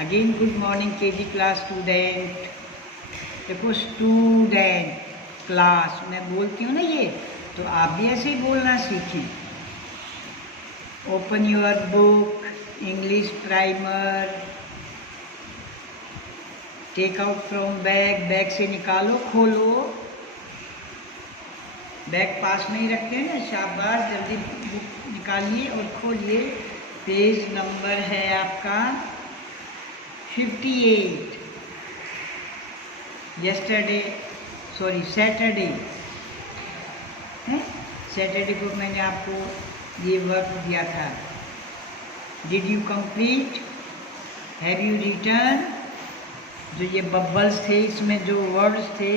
Again good morning KG class student. देखो student class मैं बोलती हूँ ना ये, तो आप भी ऐसे ही बोलना सीखें। Open your book English primer, take out from bag, bag से निकालो खोलो। बैग पास में ही रखते हैं ना, शाबाश, जल्दी बुक निकालिए और खोलिए। पेज नंबर है आपका 58। सैटरडे है। सैटरडे को मैंने आपको ये वर्क दिया था। Did you complete? Have you return? जो ये बबल्स थे, इसमें जो वर्ड्स थे,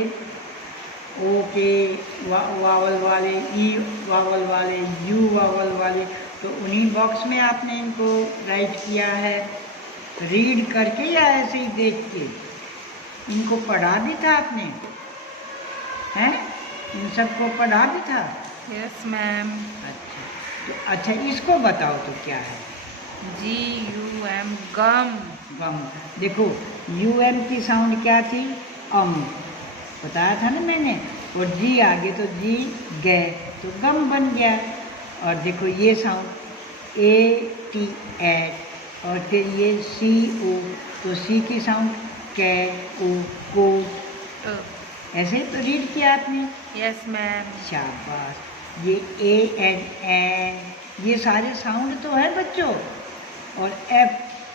ओ के वावल वाले, ई वावल वाले, यू वावल वाले, तो उन्हीं बॉक्स में आपने इनको राइट किया है। रीड करके या ऐसे ही देख के? इनको पढ़ा भी था आपने? हैं? इन सबको पढ़ा भी था? Yes ma'am. अच्छा, इसको बताओ तो क्या है? GUM गम। गम। देखो UM की साउंड क्या थी? बताया था ना मैंने। और जी आगे तो जी गए तो गम बन गया। और देखो ये साउंड AT एट, और फिर ये CO, तो सी की साउंड कै ओ को। ऐसे तो रीड किया आपने? Yes ma'am. शाबाश। ये AN, ये सारे साउंड तो है बच्चों। और F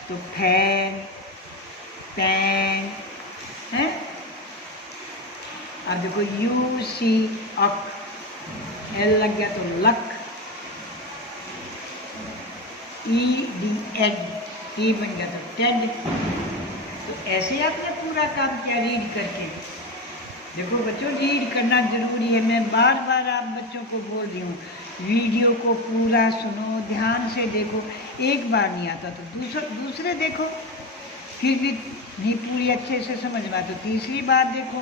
तो फैन, पैन है। अब देखो UC अक, L लग गया तो लक, ED एड, T बन गया तो टेड। तो ऐसे आपने पूरा काम किया रीड करके। देखो बच्चों, रीड करना जरूरी है। मैं बार बार आप बच्चों को बोल रही हूँ, वीडियो को पूरा सुनो, ध्यान से देखो। एक बार नहीं आता तो दूसरे देखो, फिर भी नहीं पूरी अच्छे से समझ में तो तीसरी बार देखो।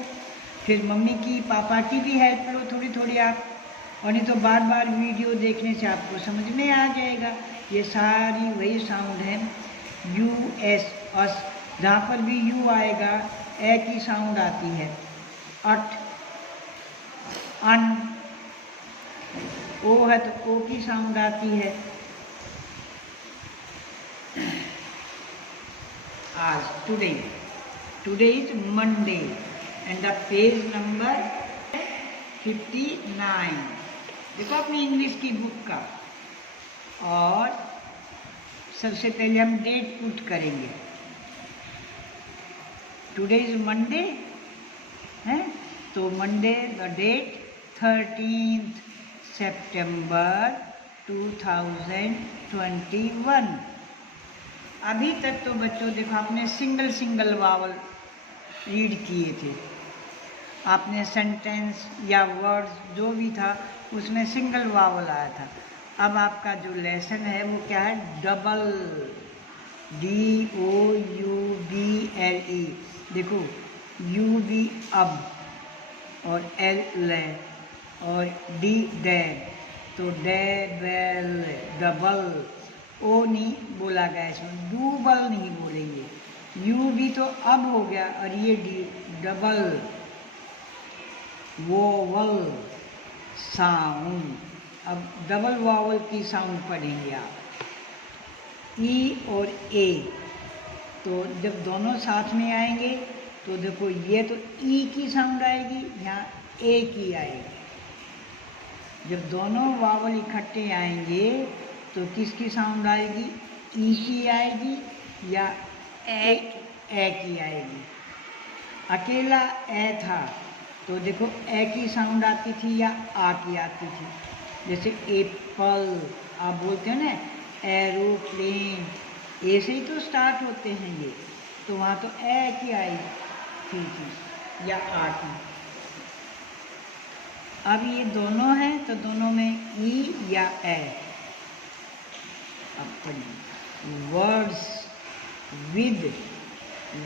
फिर मम्मी की पापा की भी हेल्प करो थोड़ी थोड़ी आप, और नहीं तो बार बार वीडियो देखने से आपको समझ में आ जाएगा। ये सारी वही साउंड है। US अस, जहाँ पर भी यू आएगा ए की साउंड आती है। अट, अन, ओ है तो ओ की साउंड आती है। आज today is Monday and the page number 59। देखो अपनी इंग्लिश की बुक का। और सबसे पहले हम डेट पुट करेंगे। टुडे इज मंडे है, तो मंडे द डेट 13 सितंबर 2021। अभी तक तो बच्चों देखो आपने सिंगल वावल रीड किए थे। आपने सेंटेंस या वर्ड्स जो भी था उसमें सिंगल वावल आया था। अब आपका जो लेसन है वो क्या है? Double, DOUBLE। देखो UB अब, और L ले, और D डैड, तो डेबल, डबल। ओ नहीं बोला गया इसमें, डूबल नहीं बोलेंगे। यू भी तो अब हो गया, और ये डी डबल। वोवल साउंड, अब डबल वावल की साउंड पढ़ेंगे आप। ई और ए, तो जब दोनों साथ में आएंगे तो देखो ये तो ई की साउंड आएगी, यहाँ ए की आएगी। जब दोनों वावल इकट्ठे आएंगे तो किसकी साउंड आएगी? ई की आएगी या ए की आएगी। अकेला ए था तो देखो ए की साउंड आती थी या आ की आती थी। जैसे एप्पल आप बोलते हो ना, एरोप्लेन, ए से ही तो स्टार्ट होते हैं ये, तो वहाँ तो ए की आई थी या आ की। अब ये दोनों हैं तो दोनों में ई या ए। अब पढ़िए, वर्ड्स विद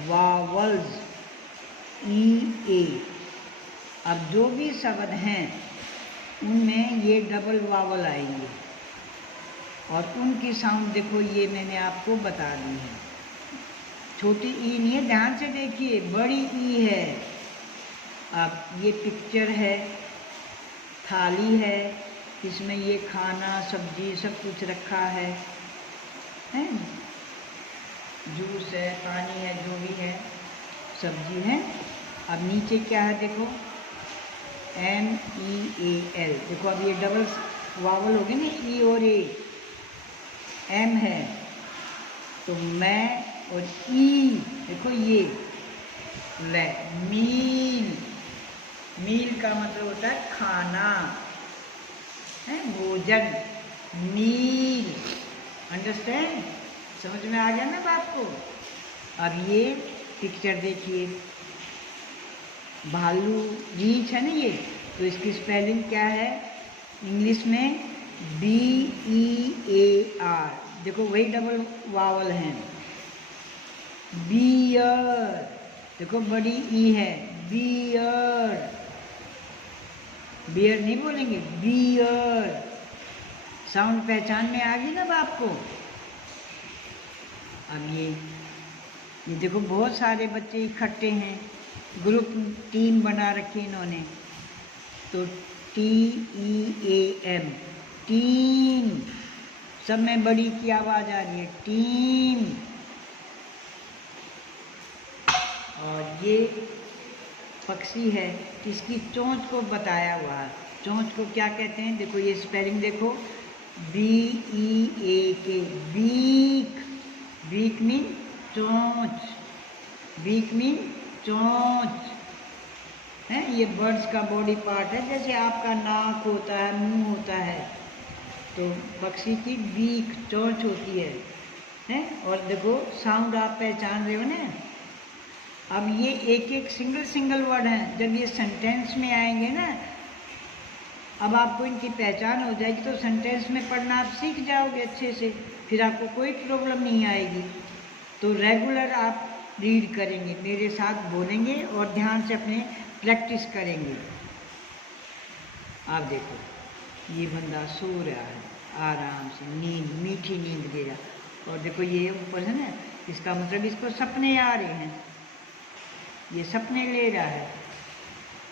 वावल्स EA। अब जो भी शब्द हैं उनमें ये डबल वावल आएंगे, और उनकी साउंड देखो ये मैंने आपको बता दी है। छोटी ई नहीं है, ध्यान से देखिए, बड़ी ई है। अब ये पिक्चर है, थाली है, इसमें ये खाना सब्जी सब कुछ रखा है, जूस है, पानी है, जो भी है, सब्जी है। अब नीचे क्या है देखो, MEAL। देखो अब ये डबल वावल हो गए ना, ई और ए, एम है तो मैं, और ई देखो ये ले, मील। मील का मतलब होता है खाना, है भोजन, मील। अंडरस्टैंड? समझ में आ गया ना बात को? अब ये पिक्चर देखिए, भालू रीछ है ना ये, तो इसकी स्पेलिंग क्या है इंग्लिश में? BEAR। देखो वही डबल वावल हैं। बियर, देखो बड़ी ई है, बियर। बियर नहीं बोलेंगे, बियर। साउंड पहचान में आ गई ना बाप को? अब ये देखो बहुत सारे बच्चे इकट्ठे हैं, ग्रुप टीम बना रखी इन्होंने, तो TEAM, टीम। सब में बड़ी की आवाज़ आ रही है, टीम। और ये पक्षी है, इसकी चोंच को बताया हुआ है। चोंच को क्या कहते हैं? देखो ये स्पेलिंग देखो, BEAK, बीक। बीक मीन चोंच, बीक मीन चोंच है। ये बर्ड्स का बॉडी पार्ट है, जैसे आपका नाक होता है, मुंह होता है, तो पक्षी की बीक, चोंच होती है। और देखो साउंड आप पहचान रहे हो ना? अब ये एक एक सिंगल वर्ड हैं, जब ये सेंटेंस में आएंगे ना, अब आपको इनकी पहचान हो जाएगी तो सेंटेंस में पढ़ना आप सीख जाओगे अच्छे से, फिर आपको कोई प्रॉब्लम नहीं आएगी। तो रेगुलर आप रीड करेंगे, मेरे साथ बोलेंगे और ध्यान से अपने प्रैक्टिस करेंगे। आप देखो ये बंदा सो रहा है आराम से, नींद, मीठी नींद ले रहा। और देखो ये ऊपर है ना, इसका मतलब इसको सपने आ रहे हैं, ये सपने ले रहा है।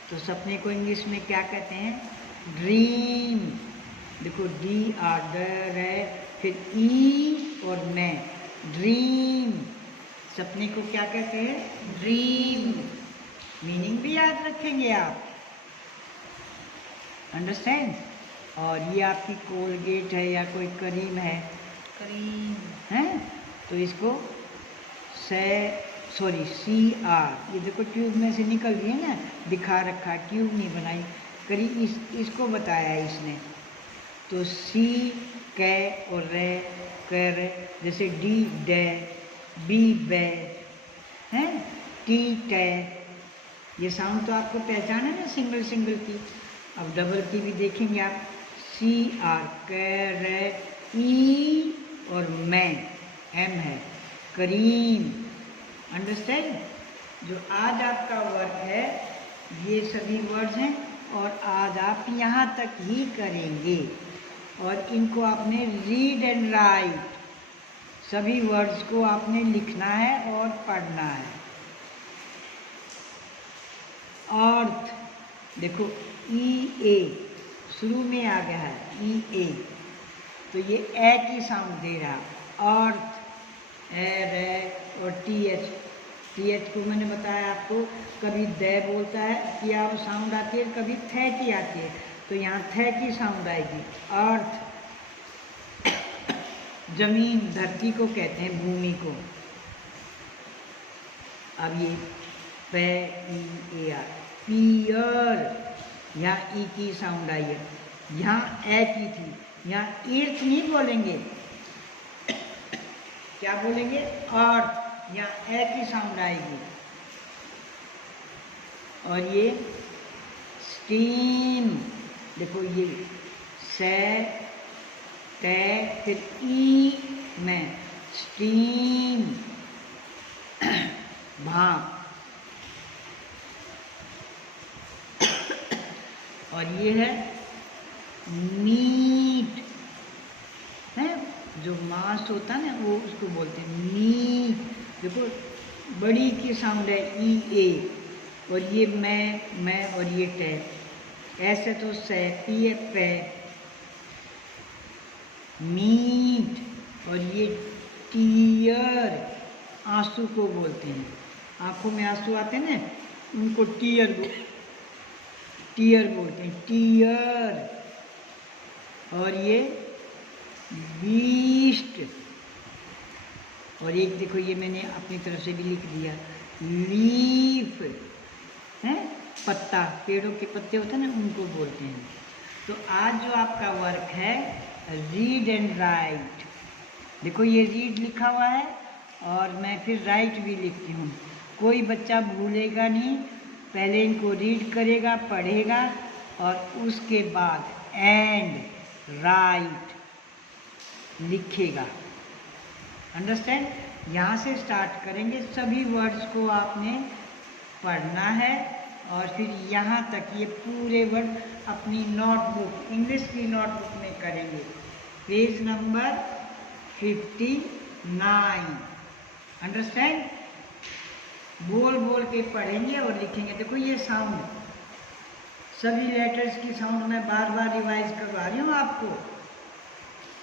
तो सपने को इंग्लिश में क्या कहते हैं? ड्रीम। देखो DR, फिर E और मैं, ड्रीम। सपने को क्या कहते हैं? ड्रीम। मीनिंग भी याद रखेंगे आप, अंडरस्टैंड? और ये आपकी कोलगेट है या कोई क्रीम है, क्रीम है, तो इसको CR, ये देखो ट्यूब में से निकल रही है ना, दिखा रखा, ट्यूब नहीं बनाई, इसको बताया इसने। तो C कै और रे, कर, जैसे D डे, B बे, हैं, T टे। ये साउंड तो आपको पहचान है ना सिंगल की। अब डबल की भी देखेंगे आप, CR, कर, E और मैं, M है, करीम। अंडरस्टैंड? जो आज आपका वर्क है, ये सभी वर्ड्स हैं और आज आप यहाँ तक ही करेंगे। और इनको आपने रीड एंड राइट, सभी वर्ड्स को आपने लिखना है और पढ़ना है। अर्थ, देखो EA शुरू में आ गया है, EA, तो ये ए की साउंड दे रहा। अर्थ, ए और TH को मैंने बताया आपको, कभी दे बोलता है कि आप साउंड आती है, कभी थे की आती है, तो यहाँ थे की साउंड आएगी। अर्थ, जमीन, धरती को कहते हैं, भूमि को। अब ये PEAR, पियर, यहाँ ई की साउंड आई है, यहाँ ए की थी, यहाँ ईर्थ नहीं बोलेंगे, क्या बोलेंगे? अर्थ, यहाँ ए की साउंड आएगी। और ये स्टीम, देखो ये से, ते, फिर ई में, स्टीम, भाप। और ये है मीट, है, जो मांस होता है ना, वो उसको बोलते हैं मीट। देखो बड़ी की साउंड है ई ए, और ये मैं और ये टे। ऐसे तो से पी है पे, मीट, और ये टीयर, आंसू को बोलते हैं। आंखों में आंसू आते हैं ना, उनको टीयर बोलते हैं, टीयर। और ये बीस्ट, और एक देखो ये मैंने अपनी तरफ से भी लिख दिया, लीफ है, पत्ता, पेड़ों के पत्ते होते हैं ना, उनको बोलते हैं। तो आज जो आपका वर्क है रीड एंड राइट, देखो ये रीड लिखा हुआ है और मैं फिर राइट भी लिखती हूँ। कोई बच्चा भूलेगा नहीं, पहले इनको रीड करेगा, पढ़ेगा, और उसके बाद एंड राइट लिखेगा। अंडरस्टैंड? यहाँ से स्टार्ट करेंगे, सभी वर्ड्स को आपने पढ़ना है और फिर यहाँ तक ये पूरे वर्ड अपनी नोटबुक, इंग्लिश की नोटबुक में करेंगे। Page number 59। अंडरस्टैंड? बोल बोल के पढ़ेंगे और लिखेंगे। देखो ये साउंड, सभी लेटर्स की साउंड मैं बार बार रिवाइज करवा रही हूँ आपको,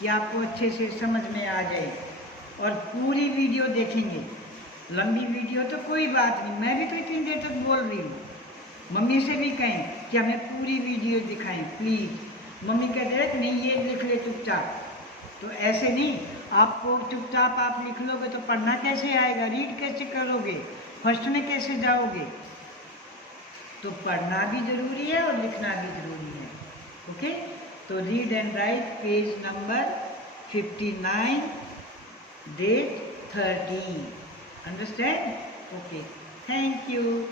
कि आपको अच्छे से समझ में आ जाए। और पूरी वीडियो देखेंगे, लंबी वीडियो तो कोई बात नहीं, मैं भी तो इतनी देर तक बोल रही हूँ। मम्मी से भी कहें कि हमें पूरी वीडियो दिखाएं प्लीज़। मम्मी कहते हैं नहीं ये लिख ले चुपचाप, तो ऐसे नहीं, आपको चुपचाप आप लिख लोगे तो पढ़ना कैसे आएगा, रीड कैसे करोगे, फर्स्ट में कैसे जाओगे। तो पढ़ना भी ज़रूरी है और लिखना भी ज़रूरी है। ओके, तो read and write page number 59, date 30। Understand? Okay, thank you.